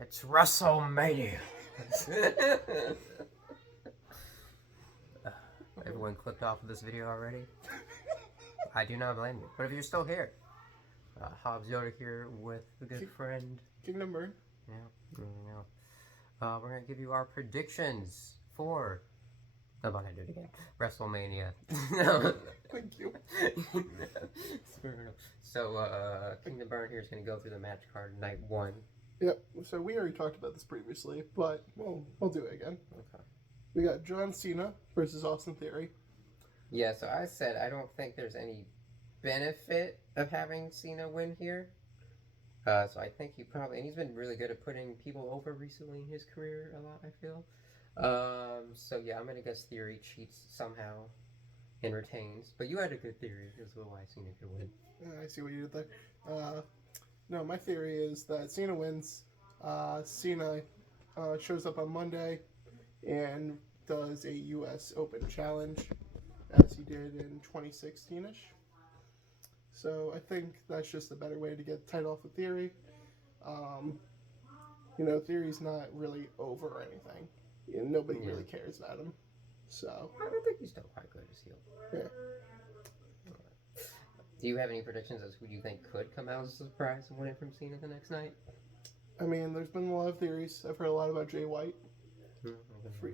It's Wrestlemania. Everyone clicked off of this video already? I do not blame you. But if you're still here, Hobbs Yoda here with a good friend. Kingdomburn. Yeah. We're going to give you our predictions for... I'm not going to do it again. WrestleMania. Thank you. So, Kingdomburn here is going to go through the match card night 1. Yep. So we already talked about this previously, but we'll do it again. Okay. We got John Cena versus Austin Theory. Yeah, so I said I don't think there's any benefit of having Cena win here. So I think and he's been really good at putting people over recently in his career a lot, I feel. So yeah, I'm going to guess Theory cheats somehow and retains. But you had a good theory as well why Cena could win. I see what you did there. No, my theory is that Cena wins. Cena shows up on Monday and does a U.S. Open challenge, as he did in 2016-ish. So I think that's just a better way to get the title off of Theory. Theory's not really over or anything. Nobody really cares about him. So I don't think he's still quite good as heel. Yeah. Do you have any predictions as who you think could come out as a surprise and win it from Cena the next night? I mean, there's been a lot of theories. I've heard a lot about Jay White.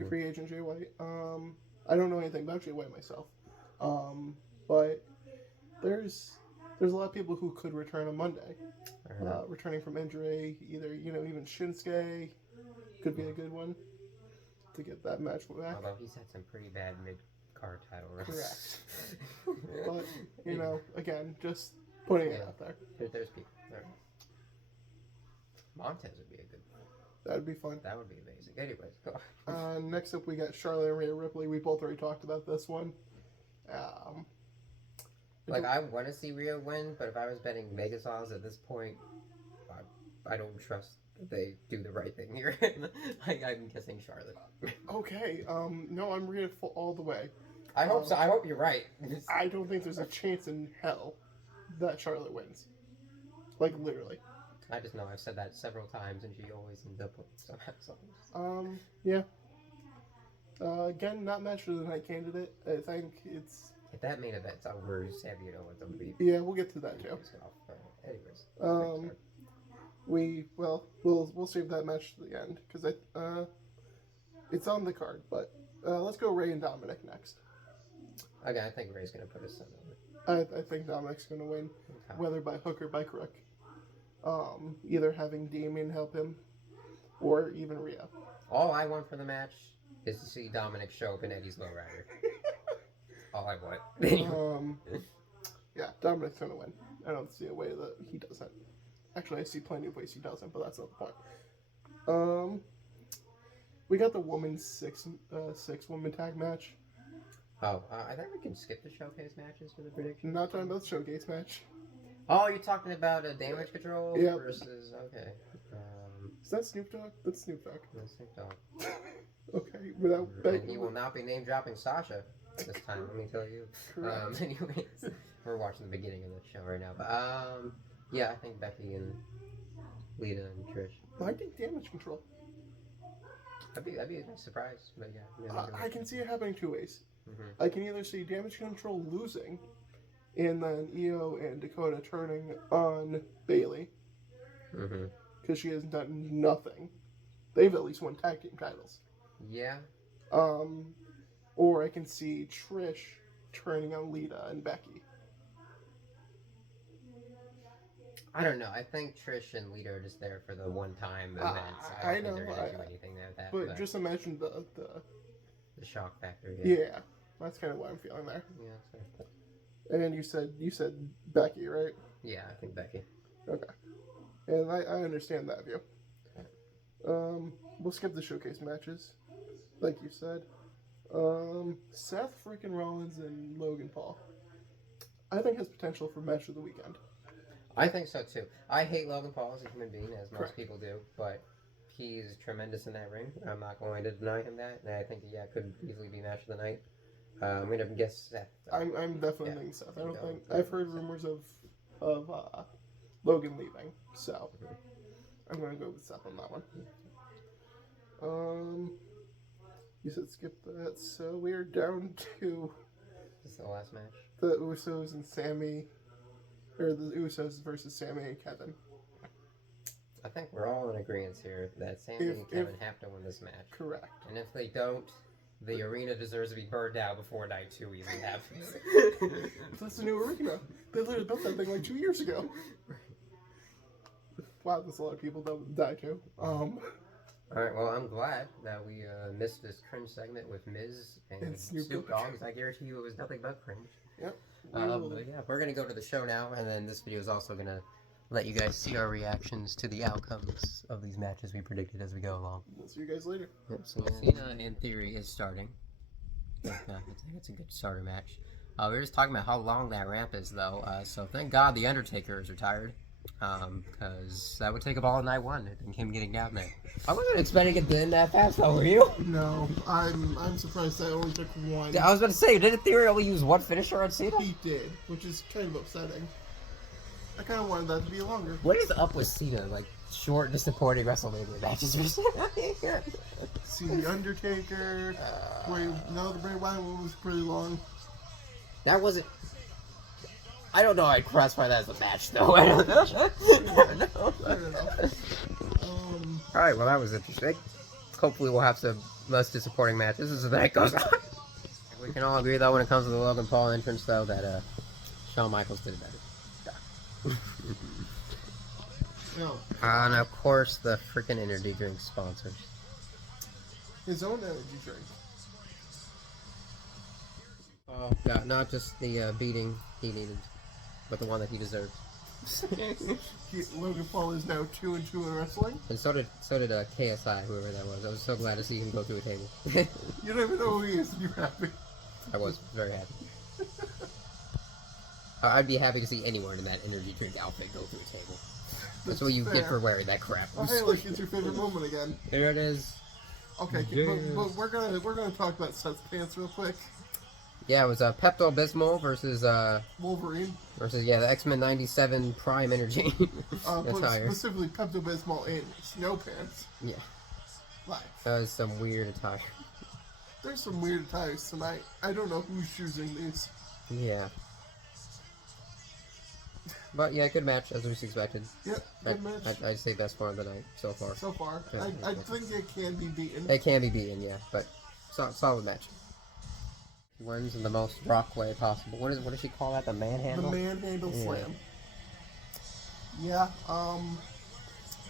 Free agent Jay White. I don't know anything about Jay White myself. But there's a lot of people who could return on Monday. Returning from injury, either, even Shinsuke could be a good one to get that match back. Although he's had some pretty bad mid-card title runs. Correct. But, again, just putting it out there. There's people. Montez would be a good one. That would be fun. That would be amazing. Anyways, go on. Next up, we got Charlotte and Rhea Ripley. We both already talked about this one. I want to see Rhea win, but if I was betting Megasaws at this point, I don't trust that they do the right thing here. I'm guessing Charlotte. Okay. No, I'm Rhea all the way. I hope so. I hope you're right. I don't think there's a chance in hell that Charlotte wins. Like, literally. I just know I've said that several times, and she always ends up with some. Yeah. Again, not match of the night candidate. I think it's... If that main event's over, Sam, you know what they'll be. Yeah, we'll get to that too. Anyways. We'll save that match to the end because it's on the card. But let's go Rey and Dominic next. Okay, I think Rey's gonna put his son over. I think Dominic's gonna win, whether by hook or by crook. Either having Damien help him, or even Rhea. All I want for the match is to see Dominic show up in Eddie's lowrider. All I want. Yeah, Dominic's gonna win. I don't see a way that he doesn't. Actually, I see plenty of ways he doesn't, but that's not the point. We got the women's six woman tag match. Oh, I think we can skip the showcase matches for the prediction. Not talking about the showcase match. Oh, you're talking about damage control versus okay. Is that Snoop Dogg? That's Snoop Dogg. That's Snoop Dogg. Okay, without and he will not be name dropping Sasha this time. Let me tell you. Correct. Anyways, we're watching the beginning of the show right now, but yeah, I think Becky and Lita and Trish. I think damage control. That'd be a nice surprise, but yeah. I can see it happening two ways. Mm-hmm. I can either see damage control losing, and then Io and Dakota turning on Bayley. Because she has done nothing. They've at least won tag team titles. Yeah. Or I can see Trish turning on Lita and Becky. I don't know. I think Trish and Lita are just there for the one-time events. I don't think they're going to do anything there with that. But just imagine the shock factor. Yeah, that's kind of what I'm feeling there. Yeah, sorry. And you said Becky, right? Yeah, I think Becky. Okay. And I understand that view. We'll skip the showcase matches, like you said. Seth freaking Rollins and Logan Paul. I think has potential for match of the weekend. I think so too. I hate Logan Paul as a human being, as most people do, but he's tremendous in that ring. I'm not going to deny him that, and I think it could easily be match of the night. I'm gonna guess Seth. I'm definitely thinking Seth. I don't think I've heard rumors of Logan leaving, so I'm gonna go with Seth on that one. You said skip that, so we're down to This is the last match. the Usos and Sammy, or the Usos versus Sammy and Kevin. I think we're all in agreement here that Sammy and Kevin have to win this match. Correct. And if they don't, the arena deserves to be burned out before night 2 even happens. That's the new arena. They literally built that thing like 2 years ago. Wow, that's a lot of people that die too. Alright, well, I'm glad that we missed this cringe segment with Miz and Snoop Dogg, because I guarantee you it was nothing but cringe. Yep. But yeah, we're going to go to the show now, and then this video is also going to let you guys see our reactions to the outcomes of these matches we predicted as we go along. We'll see you guys later. Yep, so Cena, in theory, is starting. I think it's a good starter match. We were just talking about how long that ramp is, though, so thank God the Undertaker is retired. Because that would take up all night 1 and him getting down there. I wasn't expecting it to end that fast, though, were you? No, I'm surprised that only took 1. I was about to say, didn't Theory only use 1 finisher on Cena? He did, which is kind of upsetting. I kind of wanted that to be longer. What is up with Cena? Like, short, disappointing WrestleMania matches or something? See the Undertaker. The Bray Wyatt one was pretty long. That wasn't... I don't know I'd classify that as a match, though. I don't know. Alright, well, that was interesting. Hopefully we'll have some less disappointing matches as the night goes on. We can all agree, though, when it comes to the Logan Paul entrance, though, that Shawn Michaels did it better. No. And, of course, the freaking energy drink sponsors. His own energy drink. Oh, yeah, not just the beating he needed, but the one that he deserved. Logan Paul is now 2-2 in wrestling. And so did KSI, whoever that was. I was so glad to see him go through a table. You don't even know who he is, and you're happy. I was very happy. I'd be happy to see anyone in that energy drink outfit go through a table. That's what you get for wearing that crap. Oh, hey, look, it's your favorite moment again. There it is. Okay, but we're gonna talk about Seth's pants real quick. Yeah, it was Pepto-Bismol versus Wolverine. Versus the X-Men '97 Prime Energy. Specifically Pepto-Bismol in snow pants. Yeah. Like. That was some weird attire. There's some weird attires tonight. I don't know who's choosing these. Yeah. But yeah, good match as we expected. Yep, good match. I'd say best part of the night so far. So far, I think it can be beaten. It can be beaten, yeah, but solid match. Wins in the most rock way possible. What does she call that? The manhandle? The manhandle slam. Yeah.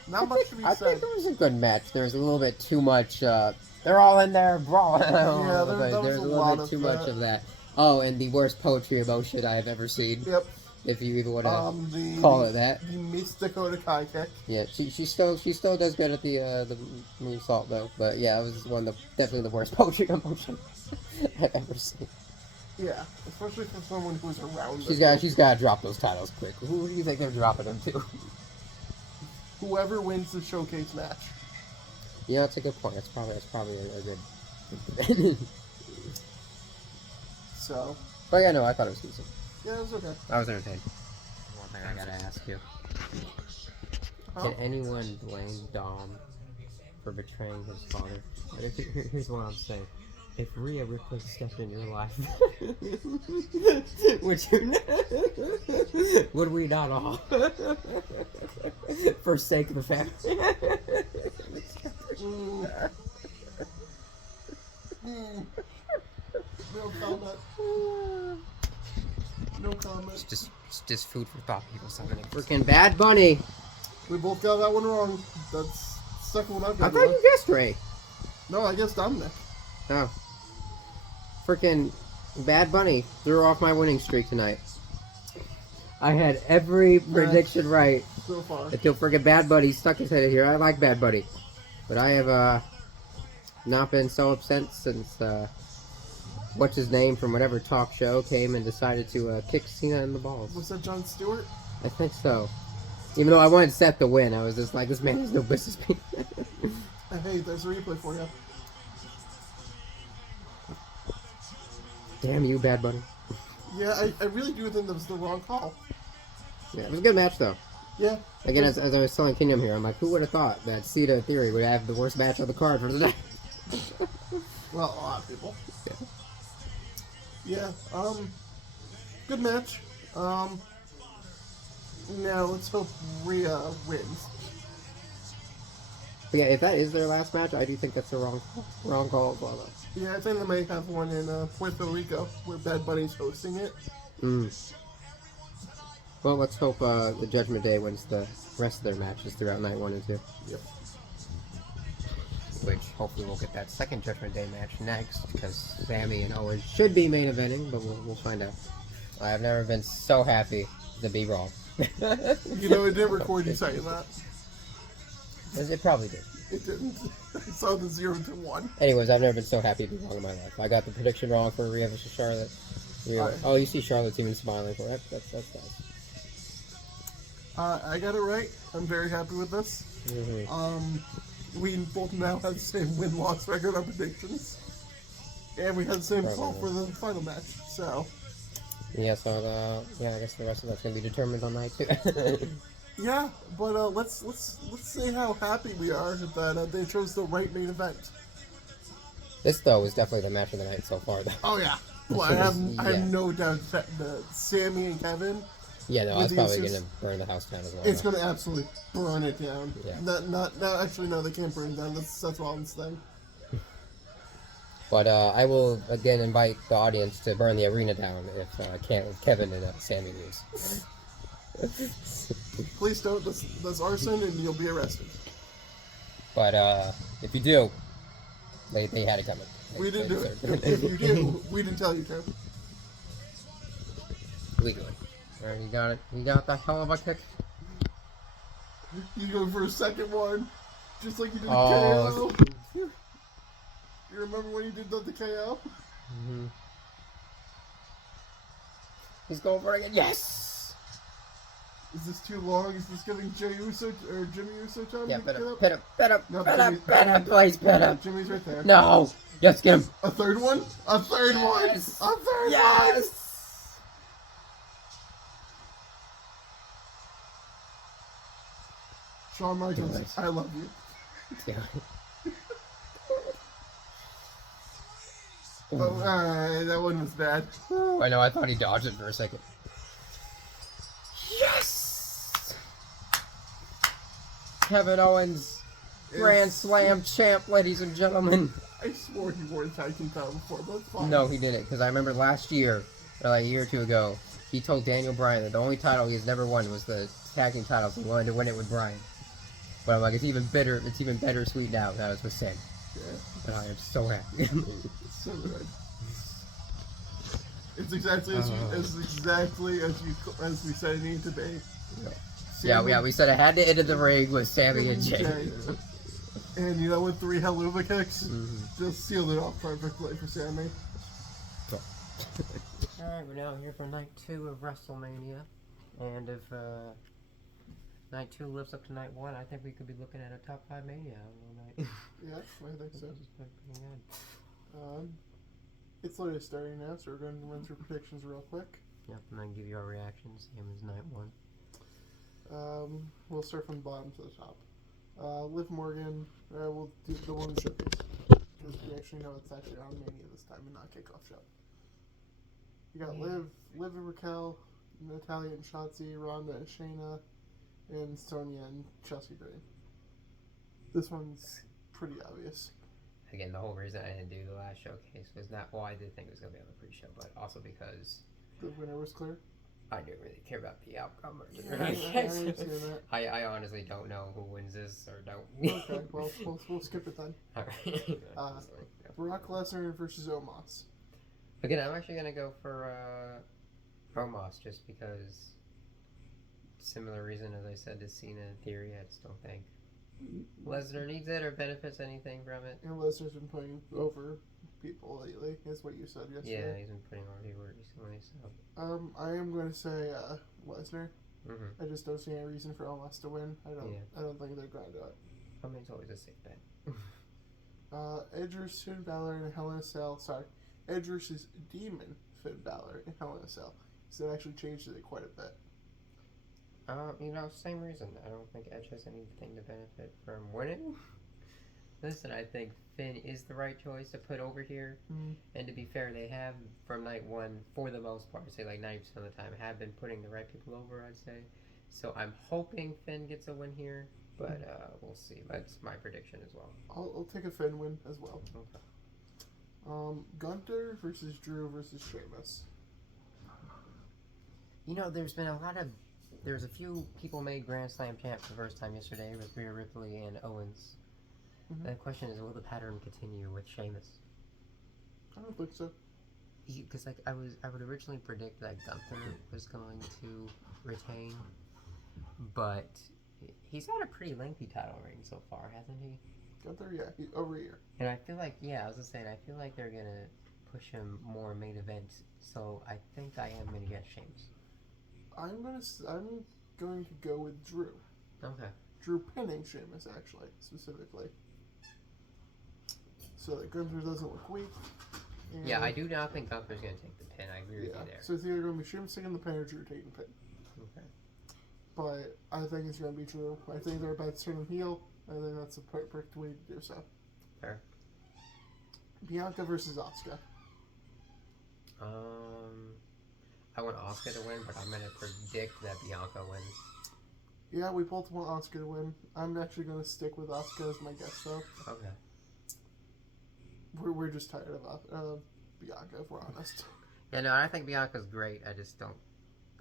Not much to be said. I think it was a good match. There was a little bit too much. They're all in there brawling. Yeah, there's a little bit too much of that. Oh, and the worst poetry emotion I have ever seen. Yep. If you even want to call it that. The Miss Dakota Kai kick. Yeah, she still does good at the moonsault though. But yeah, it was definitely the worst poetry emotion I've ever seen. Yeah, especially for someone who's around. She's got to drop those titles quick. Who do you think they're dropping them to? Whoever wins the showcase match. Yeah, that's a good point. That's probably a good. So. But yeah, no, I thought it was decent. Yeah, it was okay. I was entertained. One thing I gotta ask you. Can anyone blame Dom for betraying his father? Here's what I'm saying. If Rhea Ripley stepped in your life, would we not all forsake the family? No comment. No comment. It's just food for thought, people. Something freaking Bad Bunny. We both got that one wrong. That's the second one I've got. I thought you guessed Ray. No, I guessed Dominic. Oh. Freaking Bad Bunny threw off my winning streak tonight. I had every prediction right. So far. Until freaking Bad Bunny stuck his head in here. I like Bad Bunny. But I have not been so upset since what's his name from whatever talk show came and decided to kick Cena in the balls. Was that Jon Stewart? I think so. Even though I wanted Seth to win, I was just like, this man has no business being. Hey, there's a replay for you. Damn you, Bad Bunny. Yeah, I really do think that was the wrong call. Yeah, it was a good match, though. Yeah. Again, as I was telling Kingdom here, I'm like, who would have thought that Cena Theory would have the worst match on the card for the night? Well, a lot of people. Yeah. Good match. Now let's hope Rhea wins. But yeah, if that is their last match, I do think that's the wrong call as well, though. Yeah, I think they may have one in Puerto Rico where Bad Bunny's hosting it. Well, let's hope the Judgment Day wins the rest of their matches throughout night 1 and 2. Yep. Which hopefully we'll get that second Judgment Day match next, because Sammy and Owens should be main eventing, but we'll find out. I have never been so happy to be wrong. You know, it didn't record you saying that. It probably did. It didn't. I saw the 0-1. Anyways, I've never been so happy to be wrong in my life. I got the prediction wrong for Rhea versus Charlotte. Oh, you see Charlotte's even smiling for it. That's nice. I got it right. I'm very happy with this. We both now have the same win-loss record on predictions. And we had the same call for the final match, so... Yeah, so, I guess the rest of that's going to be determined on night 2. Yeah, but let's say how happy we are that they chose the right main event. This, though, is definitely the match of the night so far, though. Oh, yeah. Well, I have no doubt that Sammy and Kevin... Yeah, no, that's probably going to burn the house down as well. It's going to absolutely burn it down. Yeah. Actually, no, they can't burn it down. That's Rollins' thing. But I will, again, invite the audience to burn the arena down if Kevin and Sammy lose. Please don't. That's arson, and you'll be arrested. But if you do, they had it coming. We didn't do it. If you do, we didn't tell you to. Legally. Alright, you got it. You got the hell of a kick. You go for a second one, just like you did KO. You remember when you did that to KO? Mm-hmm. He's going for it again. Yes! Is this too long? Is this giving Jey Uso or Jimmy Uso time yeah, to get up? Pit him, please, pit him. Jimmy's right there. No! Yes, get him. A third one? A third one! A third one! Shawn Michaels, nice. I love you. Yeah. Oh, that one was bad. I know, I thought he dodged it for a second. Yes! Kevin Owens, Grand Slam champ, ladies and gentlemen. I swore he wore the tag team title before, but it's fine. No, he didn't, because I remember last year, or like a year or two ago, he told Daniel Bryan that the only title he has never won was the tag team title, so he wanted to win it with Bryan. But I'm like, it's even bittersweet now that I was with Sam. Yeah. But I am so happy. It's so good. It's exactly as we said it needed to be. Yeah, we said it had to end in the ring with Sammy and Jey. And you know, with 3 Helluva kicks, just sealed it off perfectly for Sammy. Cool. Alright, we're now here for night 2 of WrestleMania. And if night 2 lives up to night 1, I think we could be looking at a top 5 Mania night. Yeah, I think so. It's literally starting now, so we're going to run through predictions real quick. Yep, and then give you our reactions, same as night 1. We'll start from the bottom to the top. Liv Morgan, we'll do the women's showcase, because we actually know it's actually on Mania this time and not kickoff show. You got Liv and Raquel, Natalya and Shotzi, Ronda and Shayna, and Sonya and Chelsea Green. This one's pretty obvious. Again, the whole reason I didn't do the last showcase was not, well, I did think it was going to be on the pre-show, but also because the winner was clear? I didn't really care about the outcome. I honestly don't know who wins this or don't. Okay, well, we'll skip it then. Alright. Brock Lesnar versus Omos. Again, I'm actually going to go for Omos just because similar reason as I said to Cena in theory, I just don't think Lesnar needs it or benefits anything from it. And Lesnar's been putting over people lately, is what you said yesterday. Yeah, he's been putting over people recently, so. I am going to say Lesnar. Mm-hmm. I just don't see any reason for Omos to win. I don't think they're going to do it. I mean, it's always a safe bet. Edge versus Finn Balor in Hell in a Cell. Sorry. Edge versus Demon Finn Balor in Hell in a Cell. So they actually changed it quite a bit. Same reason. I don't think Edge has anything to benefit from winning. Listen, I think Finn is the right choice to put over here. And to be fair, they have, from night one, for the most part, say like 90% of the time, have been putting the right people over, I'd say. So I'm hoping Finn gets a win here, but we'll see. That's my prediction as well. I'll take a Finn win as well. Okay. Gunther versus Drew versus Sheamus. There's a few people made Grand Slam champ for the first time yesterday with Rhea Ripley and Owens. The question is, will the pattern continue with Sheamus? I don't think so. Because I would originally predict that Gunther was going to retain, but he's had a pretty lengthy title reign so far, hasn't he? Gunther, yeah, over a year. And I feel like, I was just saying, I feel like they're gonna push him more main event. So I think I am gonna get Sheamus. I'm going to go with Drew. Okay. Drew pinning Sheamus, actually, specifically. So that Gunther doesn't look weak. Yeah, I do not think Gunther's going to take the pin. I agree with you there. So it's either going to be Sheamus taking the pin or Drew taking the pin. Okay. But I think it's going to be Drew. I think they're about to turn him heel. I think that's the perfect way to do so. Fair. Bianca versus Asuka. I want Asuka to win, but I'm going to predict that Bianca wins. Yeah, we both want Asuka to win. I'm actually going to stick with Asuka as my guess, though. Okay. We're just tired of Bianca, if we're honest. Yeah, no, I think Bianca's great. I just don't.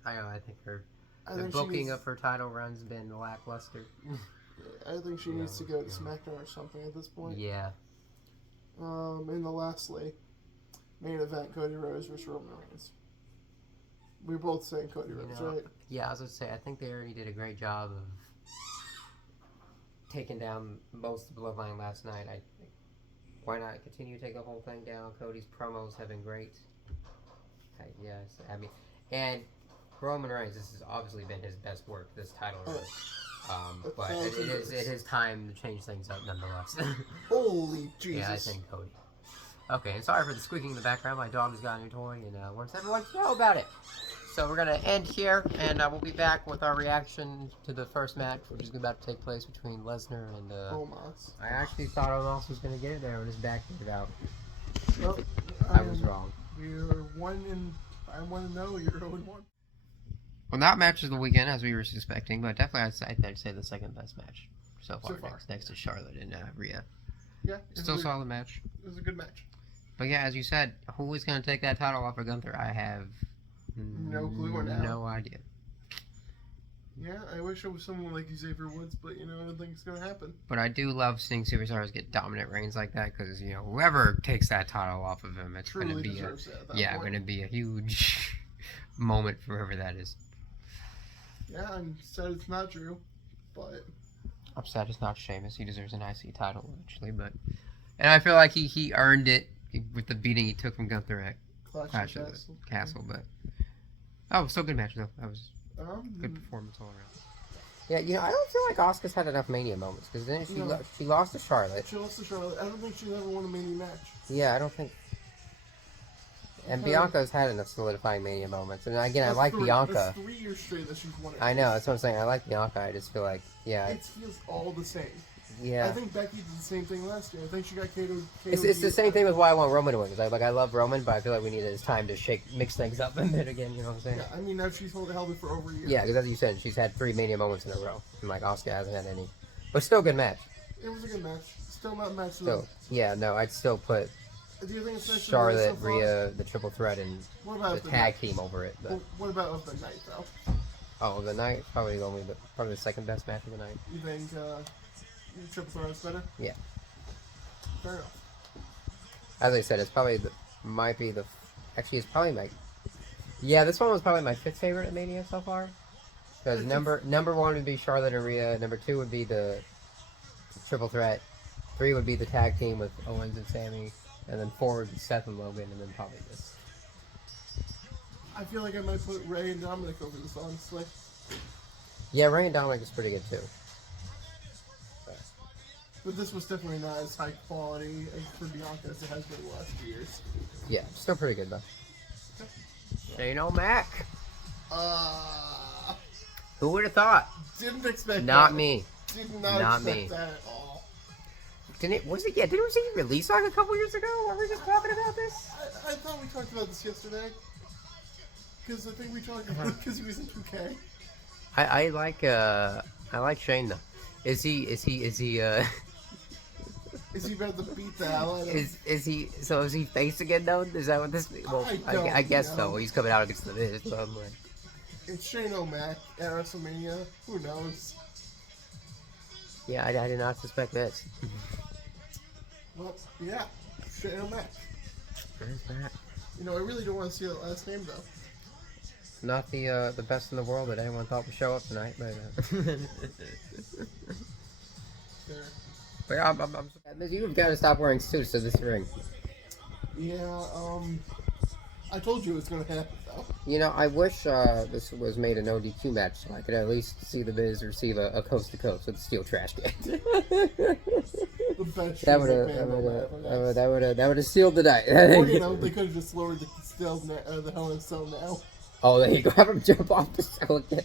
I think the booking of her title run's been lackluster. I think she needs to go to SmackDown or something at this point. Yeah. And the lastly, main event: Cody Rhodes versus Roman Reigns. We're both saying Cody Rhodes, right? Yeah, I was going to say, I think they already did a great job of taking down most of the Bloodline last night. Why not continue to take the whole thing down? Cody's promos have been great. Yes, I mean, and Roman Reigns, this has obviously been his best work, this title run. But it is time to change things up nonetheless. Holy Jesus. Yeah, I think Cody. Okay, and sorry for the squeaking in the background. My dog has got a new toy and wants everyone to know about it. So we're going to end here, and we'll be back with our reaction to the first match, which is about to take place between Lesnar and Omos. I actually thought Omos was going to get it there, but his back gave it out. Well, I was wrong. You're 1-0, you're 0-1. Well, not match of the weekend, as we were suspecting, but definitely I'd say the second best match so far. Next to Charlotte and Rhea. Yeah. Still solid match. It was a good match. But yeah, as you said, who is going to take that title off of Gunther? I have no clue now. No idea. Yeah, I wish it was someone like Xavier Woods, but I don't think it's going to happen. But I do love seeing superstars get dominant reigns like that because whoever takes that title off of him, it's going to be going to be a huge moment for whoever that is. Yeah, I'm sad it's not Drew, but I'm sad it's not Sheamus. He deserves an IC title actually, and I feel like he earned it with the beating he took from Gunther at Clash of the Castle, but still good match though. That was good performance all around. Yeah, I don't feel like Asuka's had enough Mania moments because then she lost to Charlotte. She lost to Charlotte. I don't think she's ever won a Mania match. Yeah, I don't think. And Bianca's had enough solidifying Mania moments, and again, I like Bianca. That's 3 years straight that she's won it. I know, that's what I'm saying. I like Bianca. I just feel like, it feels all the same. Yeah. I think Becky did the same thing last year. I think she got KO'd. It's the same thing with why I want Roman to win. Because I love Roman, but I feel like we need his time to mix things up a bit again. You know what I'm saying? Yeah, I mean now she's held it for over a year. Yeah, because as you said, she's had 3 Mania moments in a row, and Asuka hasn't had any. But still, good match. It was a good match. Still not match. Still, I'd still put do you think it's Charlotte, Rhea, the triple threat, and the tag team over it. But well, what about of the night though? Oh, the night probably the second best match of the night. You think triple threat is better? Yeah. Fair enough. As I said, it's probably it's probably my. Yeah, this one was probably my 5th favorite at Mania so far. Because number 1 would be Charlotte and Rhea. Number 2 would be the triple threat. 3 would be the tag team with Owens and Sammy. And then 4 would be Seth and Logan. And then probably this. I feel like I might put Ray and Dominic over this, honestly. Yeah, Ray and Dominic is pretty good too. But this was definitely not as high quality for Bianca as it has been the last few years. Yeah, still pretty good though. Shane O'Mac. Who would have thought? Didn't expect Not that. me. Did not expect that at all. Didn't it? Was it? Yeah. Didn't it release like a couple years ago? Were we just talking about this? I thought we talked about this yesterday. Because I think we talked about it because he was in 2K. I like Shane though. Is he? Is he about to beat the hell out of him? Is he face again though? Is that what this? Well, I guess so. He's coming out against the Miz, so I'm like. It's Shane O'Mac at WrestleMania. Who knows? Yeah, I did not suspect this. Well, yeah, Shane O'Mac. Where's that? You know, I really don't want to see that last name though. Not the best in the world that anyone thought would show up tonight, but. But I'm you've got to stop wearing suits to this ring. Yeah, I told you it was going to happen, though. You know, I wish this was made a no DQ match so I could at least see the Miz receive a coast to coast with a steel trash can. That would have sealed the night. Or, you know, they could have just lowered the Hell in a Cell now. Oh, there you go. Have him jump off the cell again.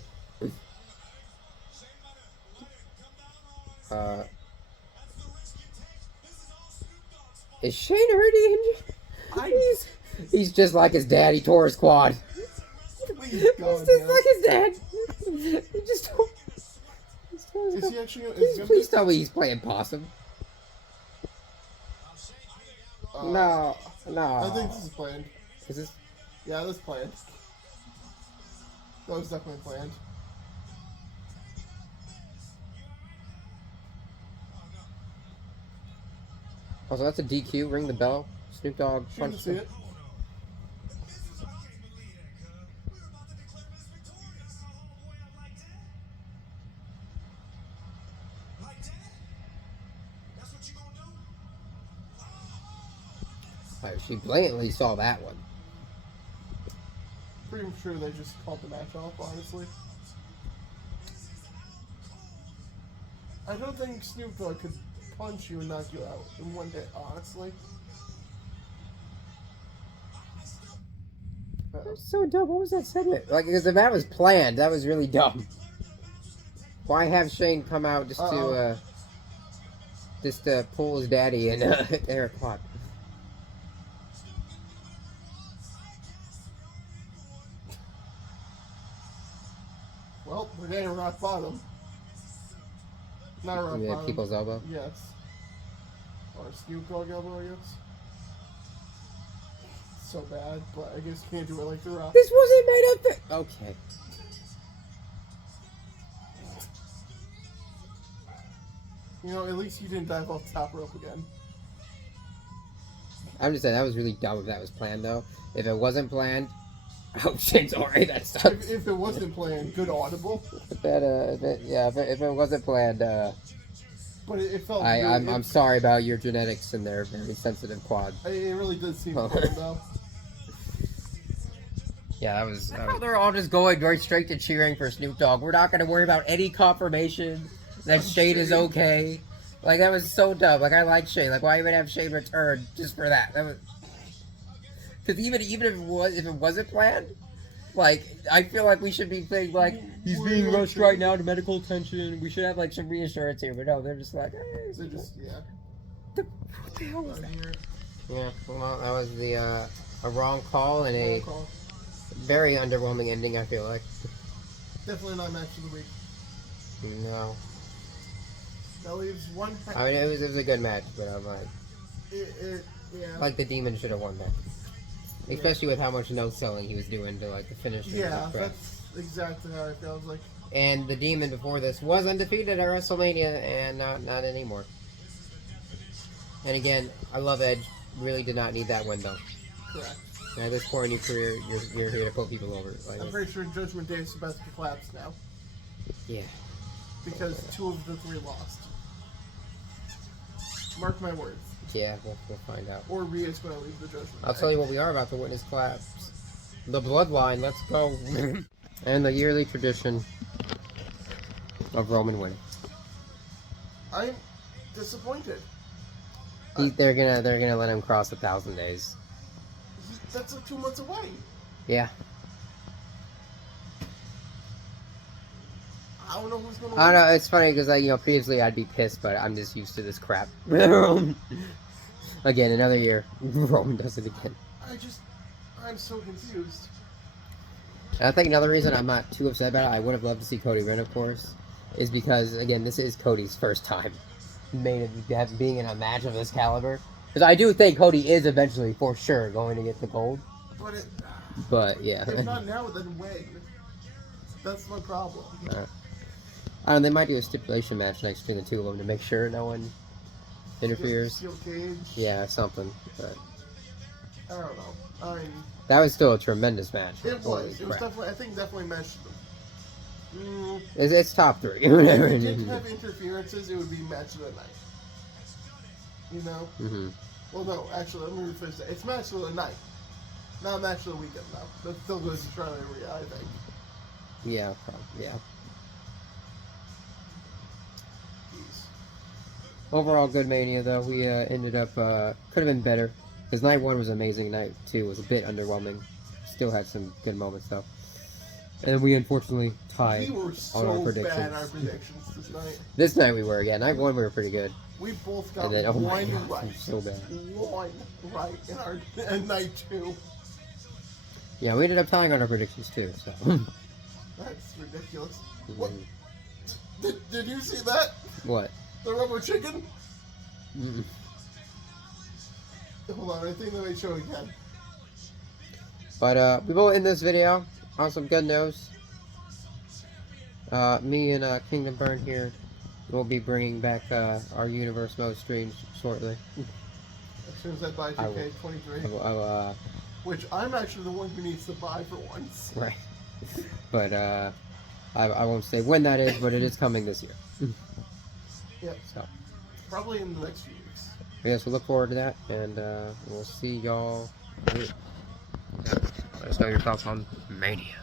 Is Shane already injured? He's just like his dad. He tore his quad. He's just like his dad. He just tore his Is he actually? Please tell me he's playing possum. No. I think this is planned. Is this? Yeah, that's planned. That was definitely planned. Oh, so that's a DQ. Ring the bell. Snoop Dogg Sure to see it. She blatantly saw that one. Pretty sure they just called the match off, honestly. I don't think Snoop Dogg could punch you and knock you out in one hit, honestly. That was so dumb. What was that segment? Like, because if that was planned, that was really dumb. Why have Shane come out just to pull his daddy and Eric Clark? Well, we're getting rock bottom. Not rock bottom. People's elbow? Yes. Or Snoop Dogg elbow, I guess. So bad, but I guess you can't do it like the Rock. This wasn't made up for... Okay. You know, at least you didn't dive off the top rope again. I'm just saying, that was really dumb if that was planned, though. If it wasn't planned... Oh, shit, sorry, that sucks. If it wasn't planned, good audible. If it wasn't planned, But it felt I'm sorry about your genetics and their very sensitive quad. It really did seem planned, though. Yeah, that was... They're all just going very straight to cheering for Snoop Dogg. We're not going to worry about any confirmation that Shane is okay. Like, that was so dumb. Like, I like Shane. Like, why even have Shane return just for that? That was... Because even if it wasn't planned, like, I feel like we should be saying, like, he's being rushed right now to medical attention. We should have, like, some reassurance here. But no, they're just like... They're just, yeah. What the hell was that? Yeah, well, that was a wrong call and a very underwhelming ending, I feel like. Definitely not match of the week. No. That leaves one... I mean, it was a good match, but I'm like... yeah. Like, the Demon should have won that. Especially with how much no-selling he was doing to, like, the finish. Yeah, that's exactly how I felt like. And the Demon before this was undefeated at WrestleMania, and not anymore. And again, I love Edge. Really did not need that win, though. Correct. And at this point in your career, you're here to put people over. Like, I'm pretty sure Judgment Day is about to collapse now. Yeah. Because 2 of the 3 lost. Mark my words. Yeah, we'll find out. Or Rhea's going to leave the Judgment I'll tell you what we are about to witness collapse. The Bloodline, let's go. And the yearly tradition of Roman winning. I'm disappointed. They're gonna let him cross 1,000 days. That's like 2 months away. Yeah. I don't know who's gonna I win. don't know. It's funny because previously I'd be pissed, but I'm just used to this crap. Again, another year, Roman does it again. I'm so confused. And I think another reason I'm not too upset about it, I would have loved to see Cody win, of course, is because, again, this is Cody's first time being in a match of this caliber. Because I do think Cody is eventually, for sure, going to get the gold. But yeah. If not now, then when? That's my problem. I don't know, they might do a stipulation match next between the two of them to make sure no one interferes. Steel cage? Yeah, something. But I don't know. that was still a tremendous match. It was. It was definitely, I think, definitely matched them. It's top 3. If it didn't have interferences, it would be match of the night. You know? Mm-hmm. Well, no, actually, let me rephrase that. It's match of the night. Not match of the weekend, though. That still goes to Charlie Rhea, I think. Yeah, probably. Yeah. Jeez. Overall, good Mania, though. We ended up, could have been better. Because night 1 was amazing. Night 2 was a bit underwhelming. Still had some good moments, though. And we unfortunately tied on our predictions. Bad our predictions this night. This night we were, yeah. Night 1 we were pretty good. We both got then, one God, right. So bad. One right in night 2. Yeah, we ended up tying on our predictions too, so. That's ridiculous. What? Did you see that? What? The rubber chicken? Mm-mm. Hold on, I think they may show it again. But we will end this video on some good news. Me and Kingdomburn here will be bringing back our Universe Mode streams shortly. As soon as I buy 2K23. Which I'm actually the one who needs to buy for once. Right. But I won't say when that is, but it is coming this year. Yep. So. Probably in the next few weeks. Yes, we'll look forward to that, and we'll see y'all. Let us know your thoughts on Mania.